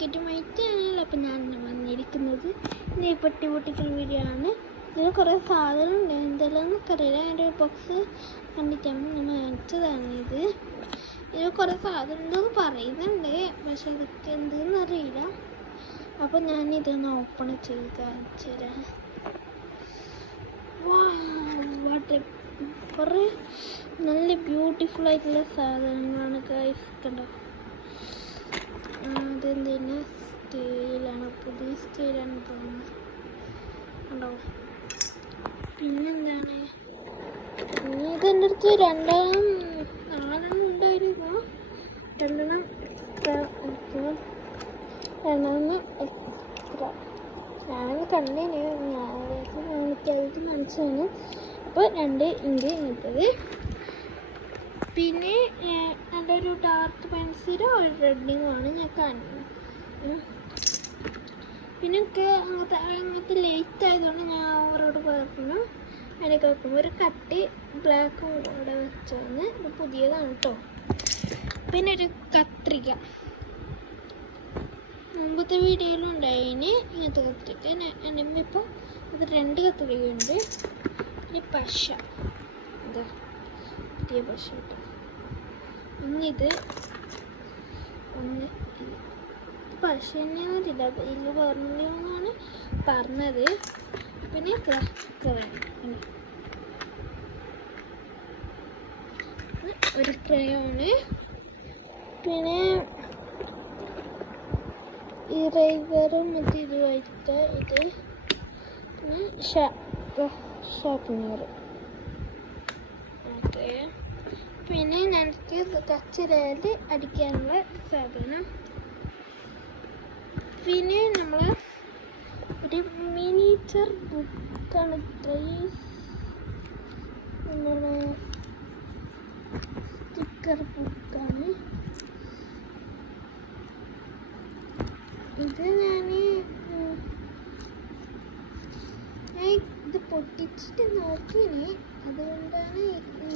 ബിസ്ക്കറ്റുമായിട്ടാണല്ലോ അപ്പം ഞാൻ വന്നിരിക്കുന്നത്. ഇത് പൊട്ടി പൊട്ടിക്കുന്ന വീഡിയോ ആണ്. ഇതിൽ കുറേ സാധനം ഉണ്ട്, എന്തെല്ലാം അറിയില്ല. അതിൻ്റെ ബോക്സ് കണ്ടിട്ടാണ് ഞാൻ വാങ്ങിച്ചതാണ്. ഇതിൽ കുറേ സാധനം ഉണ്ടെന്ന് പറയുന്നുണ്ട്, പക്ഷെ അതൊക്കെ എന്തെന്ന് അറിയില്ല. അപ്പം ഞാനിതൊന്ന് ഓപ്പൺ ചെയ്ത് കാണിച്ചു തരാം. കുറേ നല്ല ബ്യൂട്ടിഫുൾ ആയിട്ടുള്ള സാധനങ്ങളാണ് ഗൈസ്. കണ്ടോ, അതെന്തിനാ സ്റ്റൈലാണ്, പുതിയ സ്റ്റൈലാണ് തോന്നുന്നത്. കണ്ടോ, പിന്നെന്താണ്, പിന്നെ ഇതെൻ്റെ അടുത്ത് നാലെണ്ണം ഉണ്ടായിരുന്നു. രണ്ടെണ്ണം എക്സ്ട്രാ ഞാനത് കണ്ടേന്, എനിക്കത് മനസ്സിലാണ്. അപ്പോൾ 2 ഇഞ്ച് ഇങ്ങനത്തത്. പിന്നെ നല്ലൊരു ഡാർക്ക് പെൻസിലോ ഒരു റെഡിങ്ങുമാണ് ഞാൻ കാണുന്നത്. പിന്നെ ഒക്കെ അങ്ങനത്തെ ലേറ്റ് ആയതുകൊണ്ട് ഞാൻ അവരോട് പറഞ്ഞു അതിനൊക്കെ വെക്കുമ്പോൾ ഒരു കട്ടി ബ്ലാക്കും കൂടെ വെച്ചാണ്. ഇത് പുതിയതാണ് കേട്ടോ. പിന്നെ ഒരു കത്രിക, മുമ്പത്തെ വീഡിയോയിലുണ്ടായിന് ഇങ്ങനത്തെ കത്രിക. ഇപ്പോൾ ഇത് 2 കത്രികയുണ്ട്. പിന്നെ പശ, ഇതാ പുതിയ പശ കേട്ടോ. ഒന്നിത്, ഒന്ന് ഇത്. പശ തന്നെയാണെന്നില്ല, ഇതിൽ പറഞ്ഞാണ് പറഞ്ഞത്. പിന്നെ ഒരു ക്രയോണ്, പിന്നെ ഇറൈവറും മറ്റേ ഇതുമായിട്ട് ഇത്, പിന്നെ ഷാർപ്പനർ. ഓക്കെ, പിന്നെ ഞങ്ങൾക്ക് കച്ചറയിൽ അടിക്കാനുള്ള സാധനം. പിന്നെ നമ്മൾ ഒരു മിനിയേച്ചർ ബുക്കാണ്, നമ്മുടെ സ്റ്റിക്കർ ബുക്കാണ് ഇത്. ഇത് പൊട്ടിച്ചിട്ട് നോക്കിനി, അതുകൊണ്ടാണ്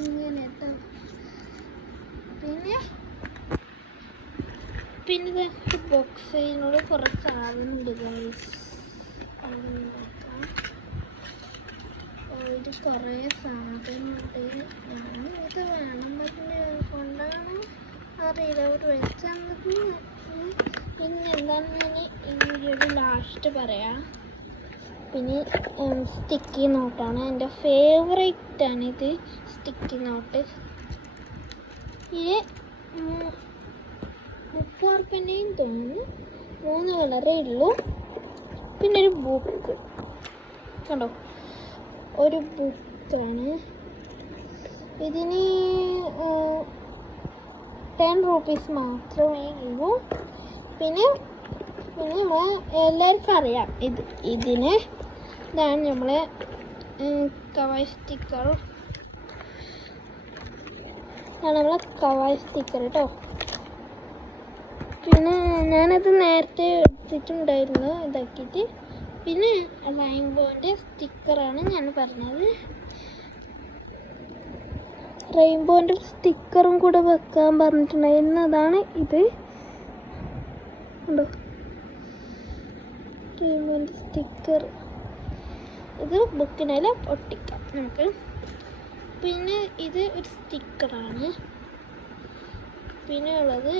ഇങ്ങനെ കേട്ടോ. പിന്നെ ബോക്സിനോട് കുറച്ച് സാധനമുണ്ട് ഗൈസ്. ഇത് കുറേ സാധനമുണ്ട്. ഞാനിത് വേണം പറഞ്ഞ് കൊണ്ടാണ് അറിയില്ല, അവർ വെച്ചത്. പിന്നെ എന്താണെന്ന് ഞാൻ ഈ വീഡിയോയുടെ ലാസ്റ്റ് പറയാം. പിന്നെ സ്റ്റിക്കി നോട്ടാണ്, എൻ്റെ ഫേവറേറ്റാണ് ഇത്, സ്റ്റിക്കി നോട്ട്. ഇത് 30 റുപ്യൻ്റെയും തോന്നുന്നു, 3 കളറേ ഉള്ളൂ. പിന്നെ ഒരു ബുക്ക് കണ്ടോ, ഒരു ബുക്കാണ്. ഇതിന് 10 റുപ്പീസ് മാത്രമേ ഉള്ളൂ. പിന്നെ നമ്മൾ എല്ലാവർക്കും അറിയാം ഇതാണ് നമ്മളെ കവായ് സ്റ്റിക്കർ. ഇതാണ് നമ്മളെ കവായ് സ്റ്റിക്കർ കേട്ടോ. പിന്നെ ഞാനത് നേരത്തെ എടുത്തിട്ടുണ്ടായിരുന്നു ഇതാക്കിയിട്ട്. പിന്നെ റെയിൻബോൻ്റെ സ്റ്റിക്കറാണ് ഞാൻ പറഞ്ഞത്. റെയിൻബോൻ്റെ സ്റ്റിക്കറും കൂടെ വെക്കാൻ പറഞ്ഞിട്ടുണ്ടായിരുന്നു. അതാണ് ഇത് ഉണ്ടോ, റെയിൻബോൻ്റെ സ്റ്റിക്കർ. ഇത് ബുക്കിനെല്ലാം ഒട്ടിക്കാം നമുക്ക്. പിന്നെ ഇത് ഒരു സ്റ്റിക്കറാണ്. പിന്നെ ഉള്ളത്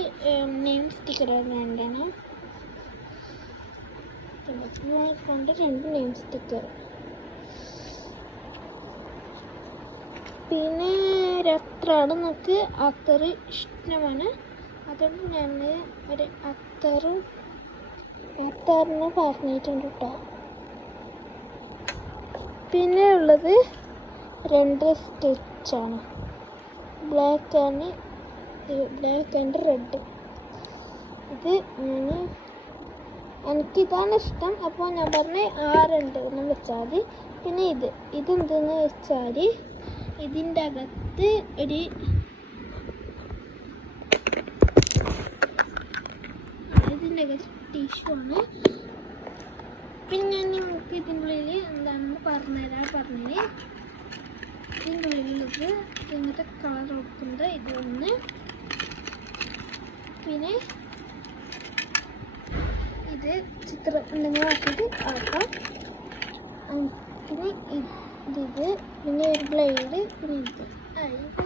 നെയിം സ്റ്റിക്കറാണ്, 2 കൊണ്ട് 2 നെയിം സ്റ്റിക്കർ. പിന്നെ ഒരത്തറാണ്, നമുക്ക് അത്തറ് ഇഷ്ടമാണ്, അതുകൊണ്ട് ഞാൻ ഒരു അത്തറിന് പറഞ്ഞിട്ടുണ്ട് കേട്ടോ. പിന്നെ ഉള്ളത് 2 സ്റ്റിച്ചാണ്, ബ്ലാക്ക് ആൻഡ് റെഡ്. ഇത് എനിക്കിതാണ് ഇഷ്ടം, അപ്പോൾ ഞാൻ പറഞ്ഞ 6 ഒന്നും വെച്ചാൽ മതി. പിന്നെ ഇതെന്തെന്ന് വെച്ചാൽ ഇതിൻ്റെ അകത്ത് ഇതിൻ്റെ അകത്ത് ടിഷ്യൂ ആണ്. പിന്നെ ഞാൻ നിങ്ങൾക്ക് ഇതിൻ്റെ ഉള്ളിൽ എന്താണെന്ന് പറഞ്ഞത് ഇതിൻ്റെ ഉള്ളിലുള്ളത് ഇങ്ങനത്തെ കളർ കൊടുക്കുന്നത് ഇതൊന്ന്. പിന്നെ ഇത് ചിത്രം എന്തെങ്കിലും ആക്കിയിട്ട് ആക്കാം. പിന്നെ ഇത് പിന്നെ ഒരു ബ്ലേഡ് പിന്നെ ഇത്